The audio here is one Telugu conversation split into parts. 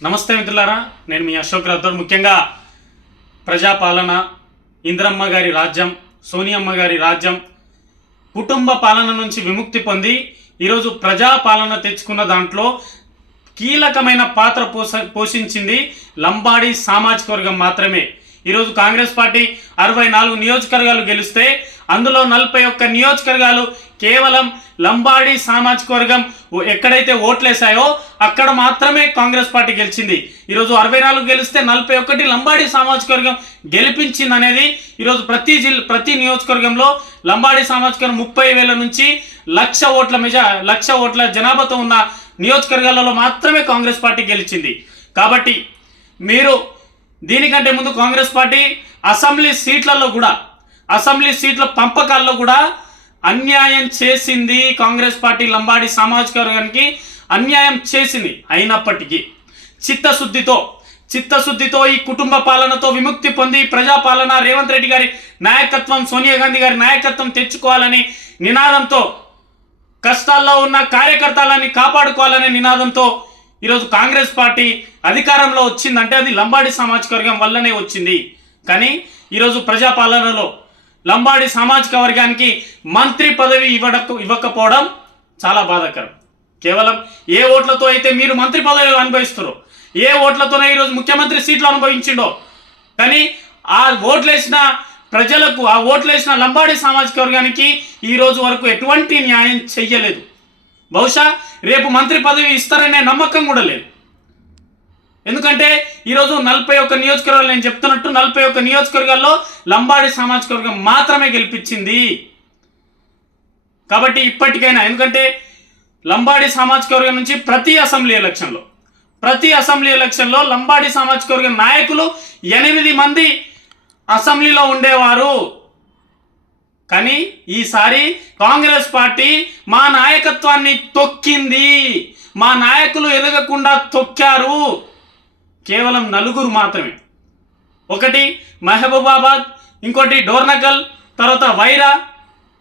నమస్తే మిత్రులారా నేను మీ అశోక్ రాథోడ్ ముఖ్యంగా ప్రజాపాలన ఇంద్రమ్మ గారి రాజ్యం సోనియమ్మ గారి రాజ్యం కుటుంబ పాలన నుంచి విముక్తి పొంది ఈరోజు ప్రజాపాలన తెచ్చుకున్న దాంట్లో కీలకమైన పాత్ర పోష పోషించింది లంబాడి సామాజిక వర్గం మాత్రమే. ఈరోజు కాంగ్రెస్ పార్టీ అరవై నాలుగు నియోజకవర్గాలు గెలిస్తే అందులో నలభై ఒక్క నియోజకవర్గాలు కేవలం లంబాడి సామాజిక వర్గం ఓ- ఎక్కడైతే ఓట్లేసాయో అక్కడ మాత్రమే కాంగ్రెస్ పార్టీ గెలిచింది. ఈరోజు అరవై నాలుగు గెలిస్తే నలభై ఒకటి లంబాడి సామాజిక వర్గం గెలిపించింది అనేది ఈరోజు ప్రతి జిల్ ప్రతి నియోజకవర్గంలో లంబాడి సామాజిక వర్గం ముప్పై వేల నుంచి లక్ష ఓట్ల మెజా లక్ష ఓట్ల జనాభాతో ఉన్న నియోజకవర్గాలలో మాత్రమే కాంగ్రెస్ పార్టీ గెలిచింది. కాబట్టి మీరు దీనికంటే ముందు కాంగ్రెస్ పార్టీ అసెంబ్లీ సీట్లలో కూడా అసెంబ్లీ సీట్ల పంపకాల్లో కూడా అన్యాయం చేసింది కాంగ్రెస్ పార్టీ లంబాడి సామాజిక వర్గానికి అన్యాయం చేసింది అయినప్పటికీ. చిత్తశుద్ధితో చిత్తశుద్ధితో ఈ కుటుంబ పాలనతో విముక్తి పొంది ప్రజాపాలన రేవంత్ రెడ్డి గారి నాయకత్వం సోనియా గాంధీ గారి నాయకత్వం తెచ్చుకోవాలని నినాదంతో కష్టాల్లో ఉన్న కార్యకర్తలని కాపాడుకోవాలనే నినాదంతో ఈరోజు కాంగ్రెస్ పార్టీ అధికారంలో వచ్చిందంటే అది లంబాడి సామాజిక వర్గం వల్లనే వచ్చింది. కానీ ఈరోజు ప్రజాపాలనలో లంబాడి సామాజిక వర్గానికి మంత్రి పదవి ఇవ్వడకు ఇవ్వకపోవడం చాలా బాధాకరం. కేవలం ఏ ఓట్లతో అయితే మీరు మంత్రి పదవి అనుభవిస్తారో ఏ ఓట్లతోనే ఈరోజు ముఖ్యమంత్రి సీట్లు అనుభవించిండో కానీ ఆ ఓట్లేసిన ప్రజలకు ఆ ఓట్లేసిన లంబాడి సామాజిక వర్గానికి ఈ రోజు వరకు ఎటువంటి న్యాయం చెయ్యలేదు. బహుశా రేపు మంత్రి పదవి ఇస్తారనే నమ్మకం కూడా లేదు. ఎందుకంటే ఈరోజు నలభై ఒక్క నియోజకవర్గాలు నేను చెప్తున్నట్టు నలభై ఒక్క నియోజకవర్గాల్లో లంబాడి సామాజిక వర్గం మాత్రమే గెలిపించింది. కాబట్టి ఇప్పటికైనా ఎందుకంటే లంబాడి సామాజిక వర్గం నుంచి ప్రతి అసెంబ్లీ ఎలక్షన్లో ప్రతి అసెంబ్లీ ఎలక్షన్లో లంబాడి సామాజిక వర్గం నాయకులు ఎనిమిది మంది అసెంబ్లీలో ఉండేవారు. కానీ ఈసారి కాంగ్రెస్ పార్టీ మా నాయకత్వాన్ని తొక్కింది. మా నాయకులు ఎదగకుండా తొక్కారు. కేవలం నలుగురు మాత్రమే. ఒకటి మహబూబాబాద్ ఇంకోటి డోర్నకల్ తర్వాత వైరా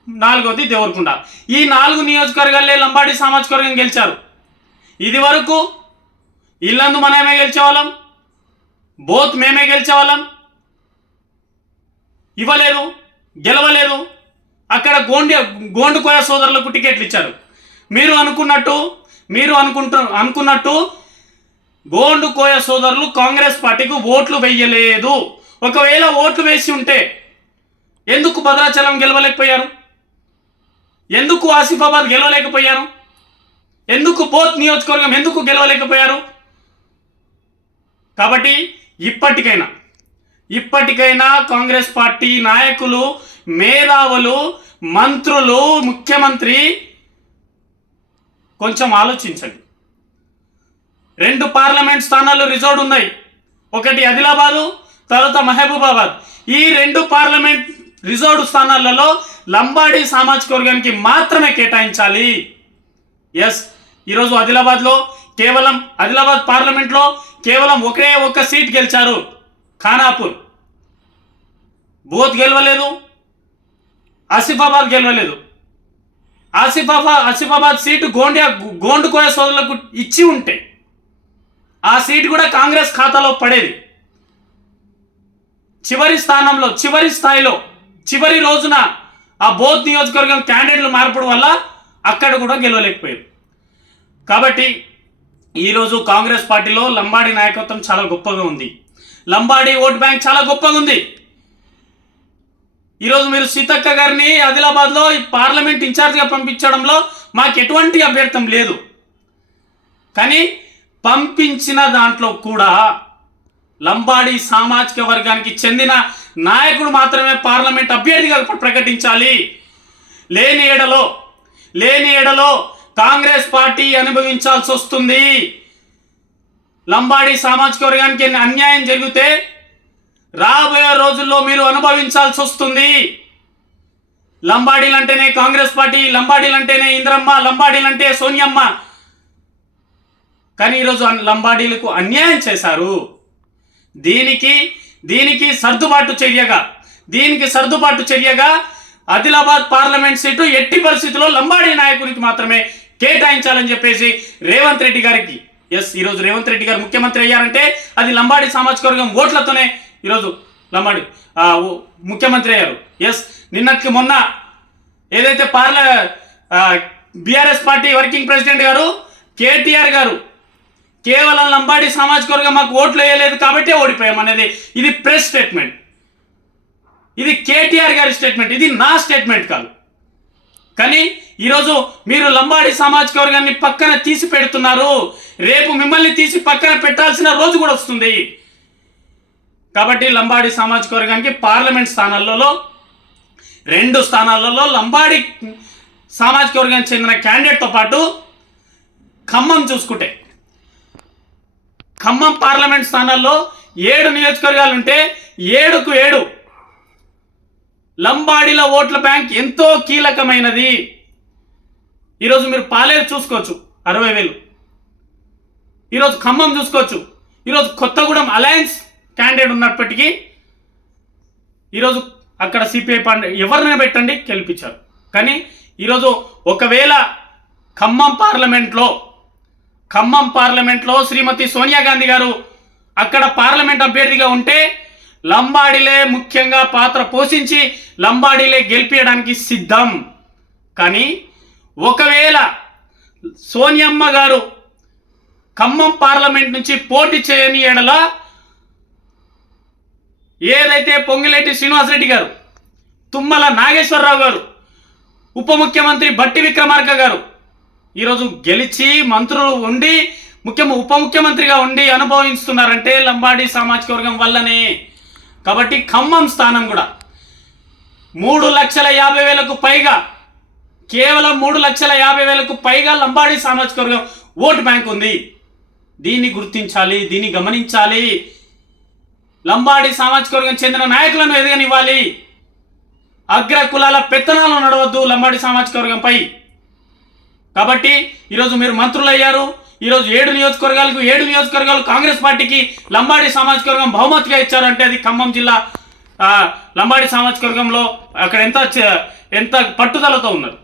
నాలుగోది దేవరకొండ. ఈ నాలుగు నియోజకవర్గాలే లంబాడి సామాజిక వర్గం గెలిచారు. ఇది వరకు ఇల్లందు మనమే గెలిచేవాళ్ళం బోత్ మేమే గెలిచేవాళ్ళం. ఇవ్వలేదు గెలవలేదు. అక్కడ గోండి గోండుకోయ సోదరులకు టికెట్లు ఇచ్చారు. మీరు అనుకున్నట్టు మీరు అనుకుంటు అనుకున్నట్టు గోండుకోయ సోదరులు కాంగ్రెస్ పార్టీకి ఓట్లు వేయలేదు. ఒకవేళ ఓట్లు వేసి ఉంటే ఎందుకు భద్రాచలం గెలవలేకపోయారు? ఎందుకు ఆసిఫాబాద్ గెలవలేకపోయారు? ఎందుకు బోత్ నియోజకవర్గం ఎందుకు గెలవలేకపోయారు? కాబట్టి ఇప్పటికైనా ఇప్పటికైనా కాంగ్రెస్ పార్టీ నాయకులు మేధావులు మంత్రులు ముఖ్యమంత్రి కొంచెం ఆలోచించండి. రెండు పార్లమెంట్ స్థానాలు రిజర్వ్డ్ ఉన్నాయి. ఒకటి ఆదిలాబాదు తర్వాత మహబూబాబాద్. ఈ రెండు పార్లమెంట్ రిజర్వ్డ్ స్థానాలలో లంబాడి సామాజిక వర్గానికి మాత్రమే కేటాయించాలి. ఎస్ ఈరోజు ఆదిలాబాద్లో కేవలం ఆదిలాబాద్ పార్లమెంట్లో కేవలం ఒకే ఒక్క సీట్ గెలిచారు ఖానాపూర్. బోత్ గెలవలేదు. ఆసిఫాబాద్ గెలవలేదు. ఆసిఫాబాద్ ఆసిఫాబాద్ సీటు గోండియా గోండుకోయ సోదరులకు ఇచ్చి ఉంటే ఆ సీట్ కూడా కాంగ్రెస్ ఖాతాలో పడేది. చివరి స్థానంలో చివరి స్థాయిలో చివరి రోజున ఆ బోత్ నియోజకవర్గం క్యాండిడేట్లు మార్పడం వల్ల అక్కడ కూడా గెలవలేకపోయారు. కాబట్టి ఈరోజు కాంగ్రెస్ పార్టీలో లంబాడి నాయకత్వం చాలా గొప్పగా ఉంది. లంబాడి ఓట్ బ్యాంక్ చాలా గొప్పగా ఉంది. ఈరోజు మీరు సీతక్క గారిని ఆదిలాబాద్లో ఈ పార్లమెంట్ ఇన్ఛార్జ్గా పంపించడంలో మాకు ఎటువంటి అభ్యర్థం లేదు. కానీ పంపించిన దాంట్లో కూడా లంబాడి సామాజిక వర్గానికి చెందిన నాయకుడు మాత్రమే పార్లమెంట్ అభ్యర్థిగా ప్రకటించాలి. లేని ఎడలో లేని ఎడలో కాంగ్రెస్ పార్టీ అనుభవించాల్సి వస్తుంది. లంబాడి సామాజిక వర్గానికి అన్యాయం జరిగితే రాబోయే రోజుల్లో మీరు అనుభవించాల్సి వస్తుంది. లంబాడీలంటేనే కాంగ్రెస్ పార్టీ లంబాడీలంటేనే ఇంద్రమ్మ లంబాడీలంటే సోనియమ్మ కానీ ఈరోజు లంబాడీలకు అన్యాయం చేశారు. దీనికి దీనికి సర్దుబాటు చర్యగా దీనికి సర్దుబాటు చర్యగా ఆదిలాబాద్ పార్లమెంట్ సీటు ఎట్టి పరిస్థితుల్లో లంబాడీ నాయకునికి మాత్రమే కేటాయించాలని చెప్పేసి రేవంత్ రెడ్డి గారికి ఎస్ ఈరోజు రేవంత్ రెడ్డి గారు ముఖ్యమంత్రి అయ్యారంటే అది లంబాడి సామాజిక వర్గం ఓట్లతోనే ఈరోజు లంబాడి ముఖ్యమంత్రి అయ్యారు. ఎస్ నిన్నటికి మొన్న ఏదైతే పార్ల బీఆర్ఎస్ పార్టీ వర్కింగ్ ప్రెసిడెంట్ గారు కేటీఆర్ గారు కేవలం లంబాడి సామాజిక వర్గం మాకు ఓట్లు వేయలేదు కాబట్టి ఓడిపోయాం అనేది ఇది ప్రెస్ స్టేట్మెంట్ ఇది కేటీఆర్ గారి స్టేట్మెంట్ ఇది నా స్టేట్మెంట్ కాదు. కానీ ఈరోజు మీరు లంబాడి సామాజిక వర్గాన్ని పక్కన తీసి పెడుతున్నారు. రేపు మిమ్మల్ని తీసి పక్కన పెట్టాల్సిన రోజు కూడా వస్తుంది. కాబట్టి లంబాడి సామాజిక వర్గానికి పార్లమెంట్ స్థానాలలో రెండు స్థానాలలో లంబాడి సామాజిక వర్గానికి చెందిన క్యాండిడేట్తో పాటు ఖమ్మం చూసుకుంటే ఖమ్మం పార్లమెంట్ స్థానాల్లో ఏడు నియోజకవర్గాలు ఉంటే ఏడుకు ఏడు. లంబాడీల ఓట్ల బ్యాంక్ ఎంతో కీలకమైనది. ఈరోజు మీరు పాలేరు చూసుకోవచ్చు అరవై వేలు. ఈరోజు ఖమ్మం చూసుకోవచ్చు ఈరోజు కొత్తగూడెం అలయన్స్ క్యాండిడేట్ ఉన్నప్పటికీ ఈరోజు అక్కడ సిపిఐ పాండే ఎవరినైనా పెట్టండి గెలిపించారు. కానీ ఈరోజు ఒకవేళ ఖమ్మం పార్లమెంట్లో ఖమ్మం పార్లమెంట్లో శ్రీమతి సోనియా గాంధీ గారు అక్కడ పార్లమెంట్ అభ్యర్థిగా ఉంటే లంబాడిలే ముఖ్యంగా పాత్ర పోషించి లంబాడిలే గెలిపించడానికి సిద్ధం. కానీ ఒకవేళ సోనియమ్మ గారు ఖమ్మం పార్లమెంట్ నుంచి పోటీ చేయని ఎడల ఏదైతే పొంగిలేటి శ్రీనివాసరెడ్డి గారు తుమ్మల నాగేశ్వరరావు గారు ఉప ముఖ్యమంత్రి బట్టి విక్రమార్క గారు ఈరోజు గెలిచి మంత్రులు ఉండి ముఖ్యం ఉప ముఖ్యమంత్రిగా ఉండి అనుభవిస్తున్నారంటే లంబాడి సామాజిక వర్గం వల్లనే. కాబట్టి ఖమ్మం స్థానం కూడా. మూడు లక్షల యాభై వేలకు పైగా కేవలం మూడు లక్షల యాభై వేలకు పైగా లంబాడి సామాజిక వర్గం ఓటు బ్యాంక్ ఉంది. దీన్ని గుర్తించాలి దీన్ని గమనించాలి. లంబాడి సామాజిక వర్గం చెందిన నాయకులను ఎదగనివ్వాలి. అగ్ర కులాల పెత్తనాలు నడవద్దు లంబాడి సామాజిక వర్గంపై. కాబట్టి ఈరోజు మీరు మంత్రులు అయ్యారు ఈరోజు ఏడు నియోజకవర్గాలకు ఏడు నియోజకవర్గాలు కాంగ్రెస్ పార్టీకి లంబాడి సామాజిక వర్గం బహుమతిగా ఇచ్చారంటే అది ఖమ్మం జిల్లా లంబాడి సామాజిక వర్గంలో అక్కడ ఎంత ఎంత పట్టుదలతో ఉన్నారు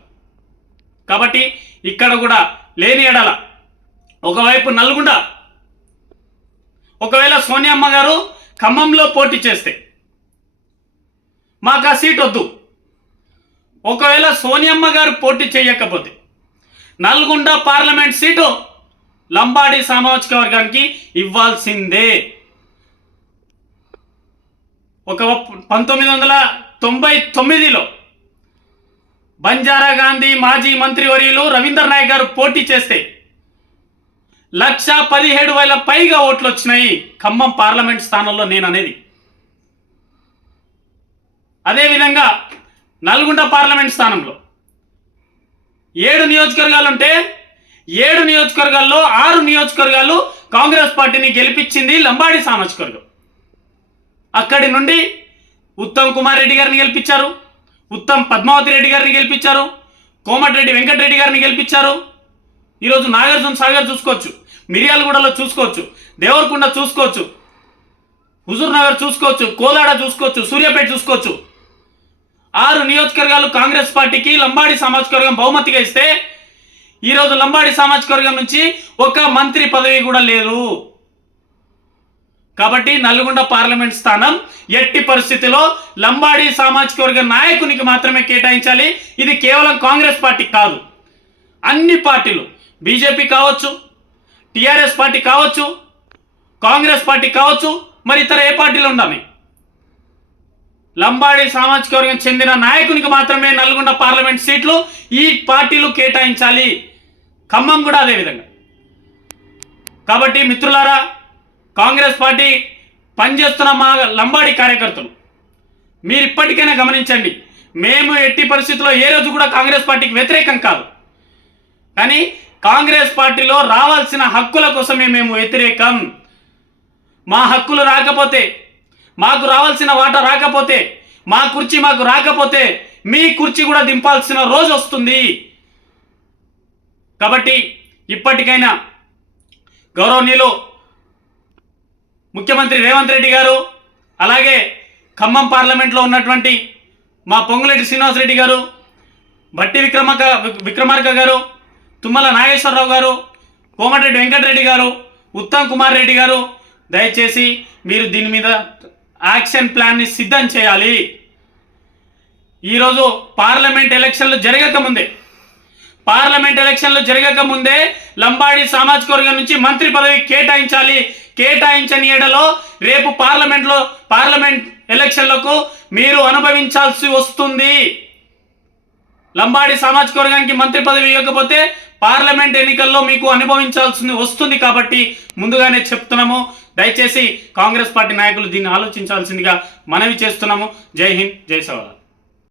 కాబట్టి ఇక్కడ కూడా లేని ఎడల ఒకవైపు నల్గొండ ఒకవేళ సోనియమ్మ గారు ఖమ్మంలో పోటీ చేస్తే మాకు ఆ సీట్ వద్దు. ఒకవేళ సోనియమ్మ గారు పోటీ చేయకపోతే నల్గొండ పార్లమెంట్ సీటు లంబాడి సామాజిక వర్గానికి ఇవ్వాల్సిందే. ఒక పంతొమ్మిది వందల తొంభై తొమ్మిదిలో బంజారా గాంధీ మాజీ మంత్రివర్యులు రవీందర్ నాయక్ గారు పోటీ చేస్తే లక్ష పదిహేడు వేల పైగా ఓట్లు వచ్చినాయి ఖమ్మం పార్లమెంట్ స్థానంలో నేను అనేది అదేవిధంగా నల్గొండ పార్లమెంట్ స్థానంలో ఏడు నియోజకవర్గాలు ఉంటే ఏడు నియోజకవర్గాల్లో ఆరు నియోజకవర్గాలు కాంగ్రెస్ పార్టీని గెలిపించింది లంబాడి సామాజిక వర్గం అక్కడి నుండి ఉత్తమ్ కుమార్ రెడ్డి గారిని గెలిపించారు. ఉత్తమ్ పద్మావతి రెడ్డి గారిని గెలిపించారు. కోమటిరెడ్డి వెంకటరెడ్డి గారిని గెలిపించారు. ఈరోజు నాగార్జున సాగర్ చూసుకోవచ్చు. మిర్యాలగూడలో చూసుకోవచ్చు. దేవరకొండ చూసుకోవచ్చు. హుజూర్ నగర్ చూసుకోవచ్చు. కోదాడ చూసుకోవచ్చు. సూర్యాపేట చూసుకోవచ్చు. ఆరు నియోజకవర్గాలు కాంగ్రెస్ పార్టీకి లంబాడి సామాజిక వర్గం బహుమతిగా ఇస్తే ఈరోజు లంబాడి సామాజిక వర్గం నుంచి ఒక మంత్రి పదవి కూడా లేదు. కాబట్టి నల్గొండ పార్లమెంట్ స్థానం ఎట్టి పరిస్థితిలో లంబాడి సామాజిక వర్గ నాయకునికి మాత్రమే కేటాయించాలి. ఇది కేవలం కాంగ్రెస్ పార్టీ కాదు. అన్ని పార్టీలు బీజేపీ కావచ్చు టీఆర్ఎస్ పార్టీ కావచ్చు కాంగ్రెస్ పార్టీ కావచ్చు మరి ఇతర ఏ పార్టీలు ఉండాలి లంబాడి సామాజిక వర్గం చెందిన నాయకునికి మాత్రమే నల్గొండ పార్లమెంట్ సీట్లు ఈ పార్టీలు కేటాయించాలి. ఖమ్మం కూడా అదేవిధంగా కాబట్టి మిత్రులారా కాంగ్రెస్ పార్టీ పనిచేస్తున్న మా లంబాడి కార్యకర్తలు మీరు ఇప్పటికైనా గమనించండి మేము ఎట్టి పరిస్థితుల్లో ఏ రోజు కూడా కాంగ్రెస్ పార్టీకి వ్యతిరేకం కాదు. కానీ కాంగ్రెస్ పార్టీలో రావాల్సిన హక్కుల కోసమే మేము వ్యతిరేకం. మా హక్కులు రాకపోతే మాకు రావాల్సిన వాటా రాకపోతే మా కుర్చీ మాకు రాకపోతే మీ కుర్చీ కూడా దింపాల్సిన రోజు వస్తుంది. కాబట్టి ఇప్పటికైనా గౌరవనీయులు ముఖ్యమంత్రి రేవంత్ రెడ్డి గారు అలాగే ఖమ్మం పార్లమెంట్లో ఉన్నటువంటి మా పొంగలేటి శ్రీనివాస్ రెడ్డి గారు భట్టి విక్రమక విక్రమార్క గారు తుమ్మల నాగేశ్వరరావు గారు కోమటిరెడ్డి వెంకటరెడ్డి గారు ఉత్తమ్ కుమార్ రెడ్డి గారు దయచేసి మీరు దీని మీద యాక్షన్ ప్లాన్ని సిద్ధం చేయాలి. ఈరోజు పార్లమెంట్ ఎలక్షన్లు జరగక ముందే పార్లమెంట్ ఎలక్షన్లు జరగక ముందే లంబాడి సామాజిక వర్గం నుంచి మంత్రి పదవి కేటాయించాలి. కేటాయించని ఏడలో రేపు పార్లమెంట్లో పార్లమెంట్ ఎలక్షన్లకు మీరు అనుభవించాల్సి వస్తుంది. లంబాడి సామాజిక వర్గానికి మంత్రి పదవి ఇవ్వకపోతే పార్లమెంట్ ఎన్నికల్లో మీకు అనుభవించాల్సి వస్తుంది కాబట్టి ముందుగానే చెప్తున్నాము. దయచేసి కాంగ్రెస్ పార్టీ నాయకులు దీన్ని ఆలోచించాల్సిందిగా మనవి చేస్తున్నాము. జై హింద్ జై సవాల్